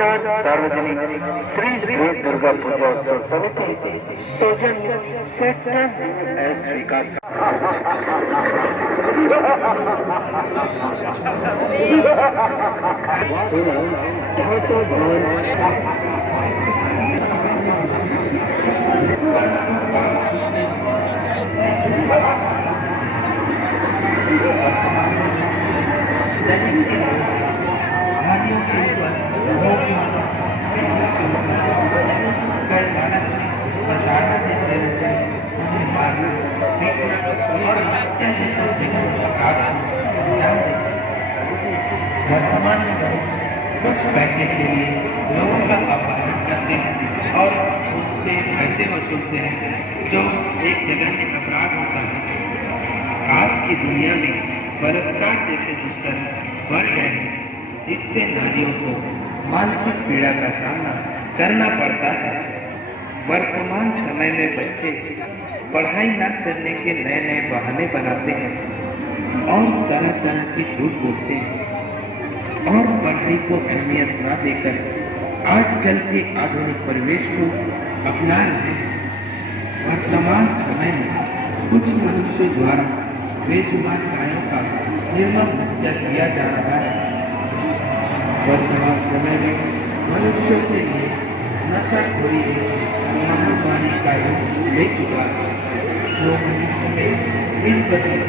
प्रतिष्ठान सार्वजनिक श्री श्री दुर्गा पूजा उत्सव समिति सौजन्य सेक्टर एस विकास ढांचा भवन वर्तमान में कुछ पैसे के लिए लोगों का अपहरण करते हैं और उनसे पैसे वसूलते हैं, जो एक जगह में अपराध होता है। आज की दुनिया में बलात्कार जैसे दुष्कर्म बढ़ गए हैं, जिससे नारियों को मानसिक पीड़ा का सामना करना पड़ता है। वर्तमान समय में बच्चे पढ़ाई न करने के नए नए बहाने बनाते हैं और तरह तरह की झूठ बोलते हैं और पढ़ाई को अहमियत न देकर आजकल के आधुनिक परिवेश को अपना रहे हैं। वर्तमान समय में कुछ मनुष्यों द्वारा बेजुबान गायों का निर्मम हत्या किया जा रहा है। वर्तमान समय में मनुष्यों के लिए नशाखोरी महामारी का युग ले चुका है, जो मनुष्य में दिन प्रतिदिन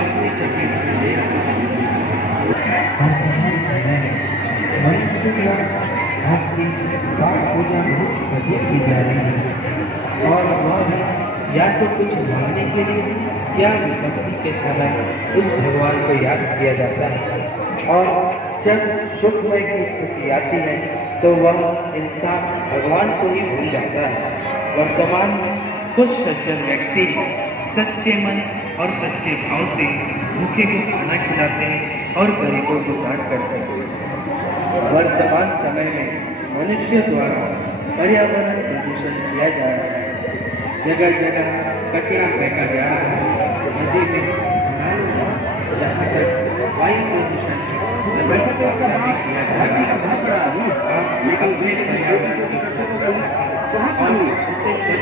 अपनी जगह ले रहा है। मनुष्य द्वारा आपकी बात पूजा बहुत अधिक की जा रही है और वह या तो कुछ मांगने के लिए या विपत्ति के समय उस भगवान को याद किया जाता है और जब सुखमय की स्थिति आती है तो वह इंसान भगवान को ही भूल जाता है। वर्तमान में कुछ सज्जन व्यक्ति सच्चे मन और सच्चे भाव से भूखे को खाना खिलाते हैं और गरीबों को दान करते हैं। वर्तमान समय में मनुष्य द्वारा पर्यावरण प्रदूषण किया जा रहा है। जगह जगह कचरा फेंका जा रहा है, नदी में नालों जहाँ तक वायु प्रदूषण किया जा रहा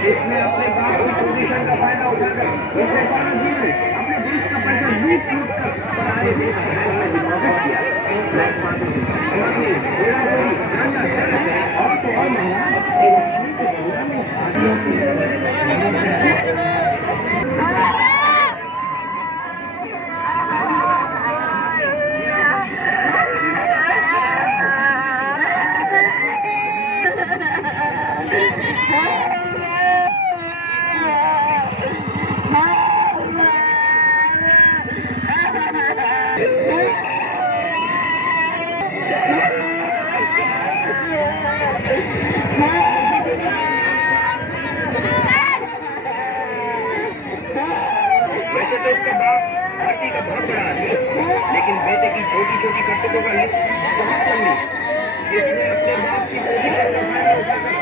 इसमें अपने बाप की पोजीशन का फायदा उठाकर वैसे अपने देश का पैसा लूट लूट कर पराए देश वैसे तो उसका बाप धरती का बहुत बड़ा आदमी, लेकिन बेटे की छोटी छोटी करतूतों का लिस्ट बहुत लंबी। इसने अपने बाप की पोजीशन का फायदा उठाकर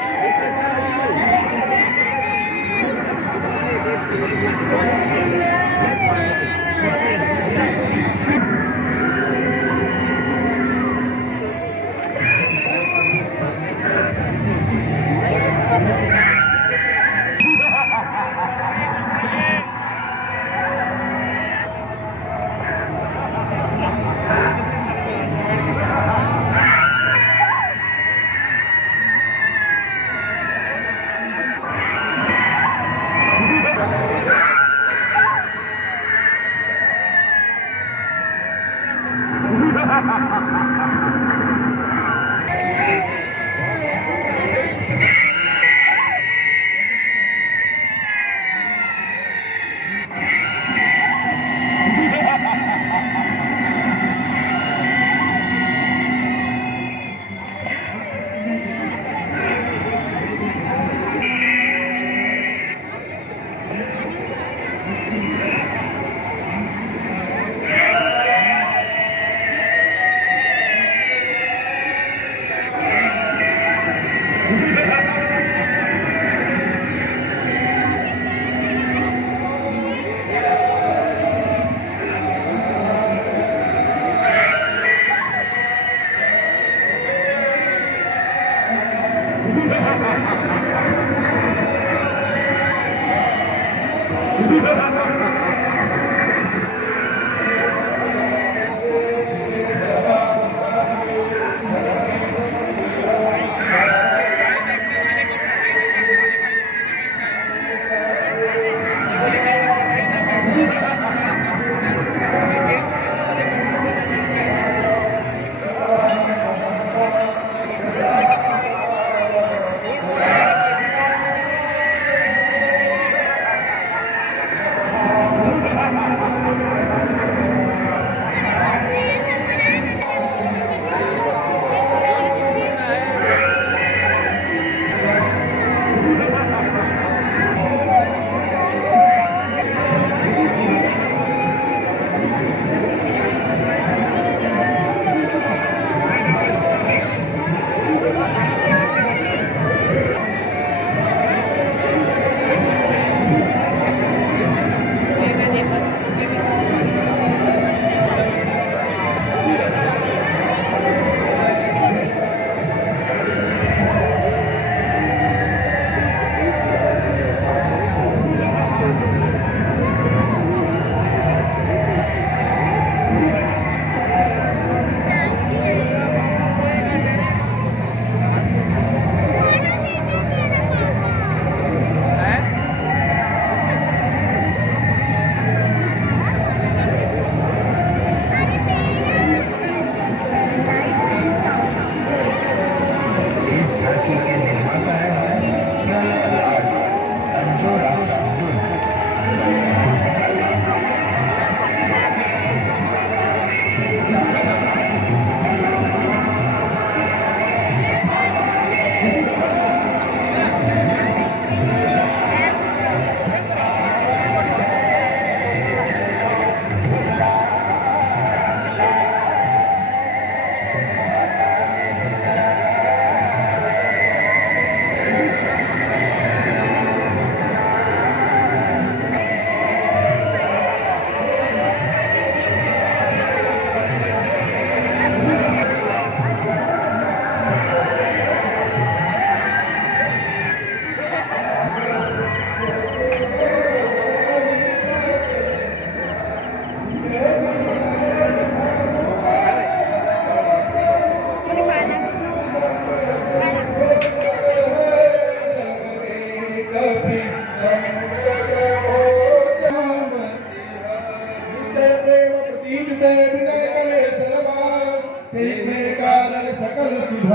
सकल सुभ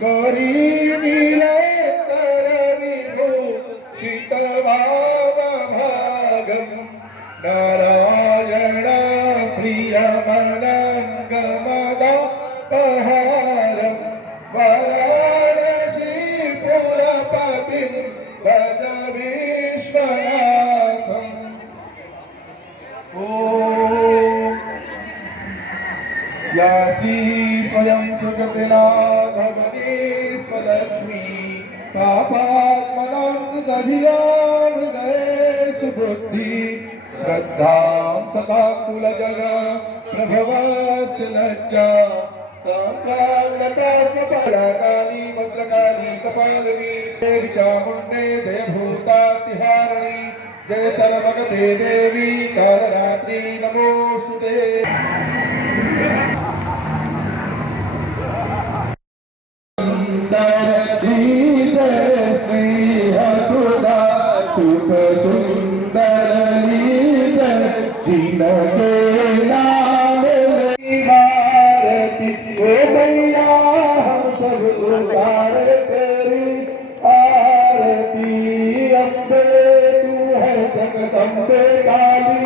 गौरी नीलोत्तर विभूषितभावभागं नारायण प्रियमनङ्गमदापहारं वाराणसीपुरपतिं भज विश्वनाथम्। यासी स्वयं सुगतिना भवनी स्वलक्ष्मी पापात्मनां हृदय सुबुद्धि श्रद्धा सदा कुल जग प्रभवस्य लज्जा काली भद्रकाली कपालिनी देवी चामुंडे जय भूतातिहारिणी जय सर्वगते देवी कालरात्रि नमोस्तुते। श्री हसुदा सुख सुंदर लील जिनके नाम भारती ओ मैया हम सब उतारे तेरी आरती। अम्बे तू है जगदम्बे काली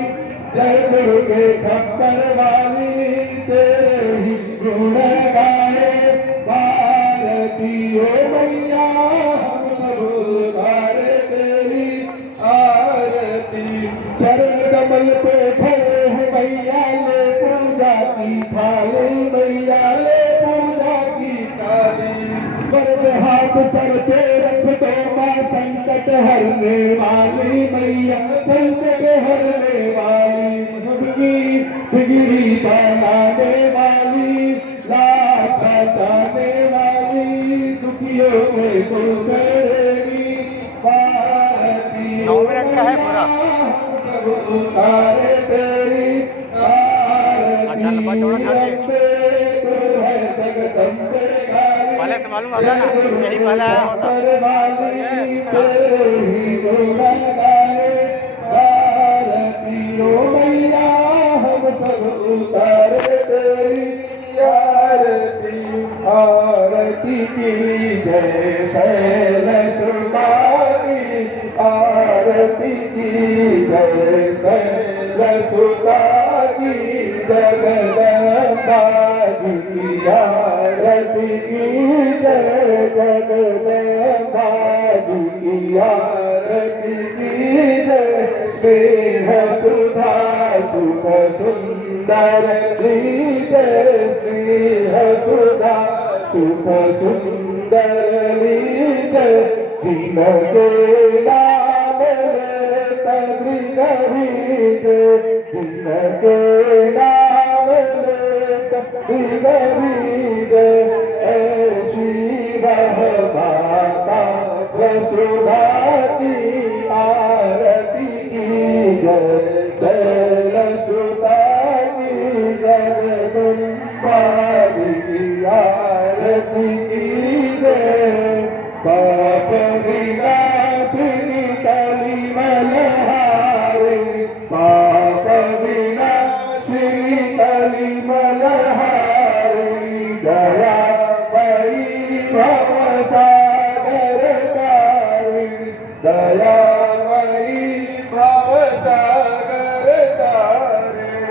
जय दुर्गे खप्पर वाली तेरे ही गुण गाए भारती ओ मैया हम सब उतारे तेरी आरती। चरण कमल पे खड़े हैं मैया ले पूजा की थाली मैया ले पूजा की थाली। वरद हाथ सर पे रख दो माँ संकट हरने वाली मैया संकट हरने वाली बिगड़ी बनाने वाली लाख बचाने वाली दुखियों को करेगी भारती। उतारे तेरी आरती अम्बे तू है जगदम्बे काली पहले से मालूम होगा ना, यही पहले आया होता। तेरे ही गुण गाए आरती ओ मैया हम सब उतारे तेरी आरती आरती की जय शैल सुतारी आरती की जय शैल सुतारी जगदम्बा जी की आरती की जय जगदम्बा जी की आरती की जय स्नेह सुधा सुख सुंदर लीजे स्नेह सुधा सुख सुंदर लीजे जिनके नाम लेते भीजे जिनके नाम लेते भीजे ऐसी माता वसुधा की आरती की जय शैल सुता की जगदम्बा की आरती की जय पाप विनाशिनी कली मलहारिणी पाप विनाशिनी कली मलहारिणी दया मयी भव सागर तारिणी दयामयी भव सागर तारिणी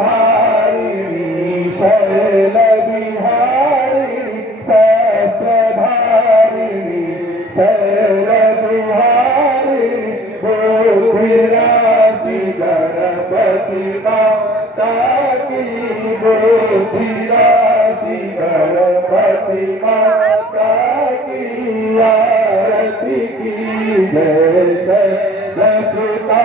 सहस्रधारिणी शैल विहारिणी सहस्रधारिणी शैल विहारिणी बुद्धिराशि गणपति माता की बुद्धिराशि गणपति माता की आरती की जय शैल सुता